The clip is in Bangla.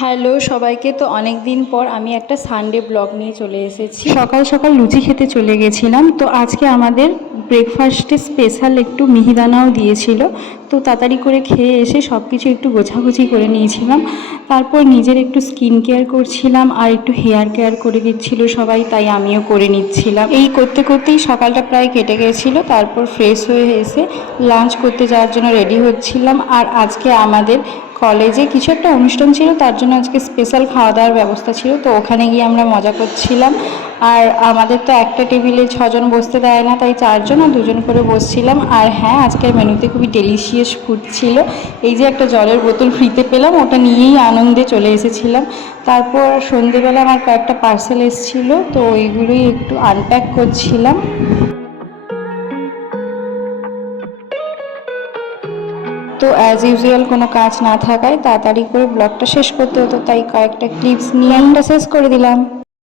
হ্যালো সবাইকে। তো অনেক দিন পর আমি একটা সানডে ব্লগ নিয়ে চলে এসেছি। সকাল সকাল লুচি খেতে চলে গেছিলাম। তো আজকে আমাদের ব্রেকফাস্টে স্পেশাল একটু মিহিদানাও দিয়েছিল। তো তাড়াতাড়ি করে খেয়ে এসে সব কিছু একটু গোছাগুছি করে নিয়েছিলাম। তারপর নিজের একটু স্কিন কেয়ার করছিলাম আর একটু হেয়ার কেয়ার করে দিচ্ছিল সবাই, তাই আমিও করে নিচ্ছিলাম। এই করতে করতেই সকালটা প্রায় কেটে গেছিলো। তারপর ফ্রেশ হয়ে এসে লাঞ্চ করতে যাওয়ার জন্য রেডি হচ্ছিলাম। আর আজকে আমাদের কলেজে কিছু একটা অনুষ্ঠান ছিল, তার জন্য আজকে স্পেশাল খাওয়া দাওয়ার ব্যবস্থা ছিল। তো ওখানে গিয়ে আমরা মজা করছিলাম। আর আমাদের তো একটা টেবিলে 6জন বসতে দেয় না, তাই 4জন আর 2জন করে বসছিলাম। আর হ্যাঁ, আজকের মেনুতে খুবই ডেলিশিয়াস ফুড ছিল। এই যে একটা জলের বোতল ফ্রিতে পেলাম, ওটা নিয়েই আনন্দে চলে এসেছিলাম। তারপর সন্ধেবেলা আমার কয়েকটা পার্সেল এসেছিলো, তো ওইগুলোই একটু আনপ্যাক করছিলাম। তো অ্যাজ ইউজুয়াল কোনো কাজ না থাকায় তাড়াতাড়ি করে ব্লগটা শেষ করতে হতো, তাই কয়েকটা ক্লিপস নিয়ে শেষ করে দিলাম।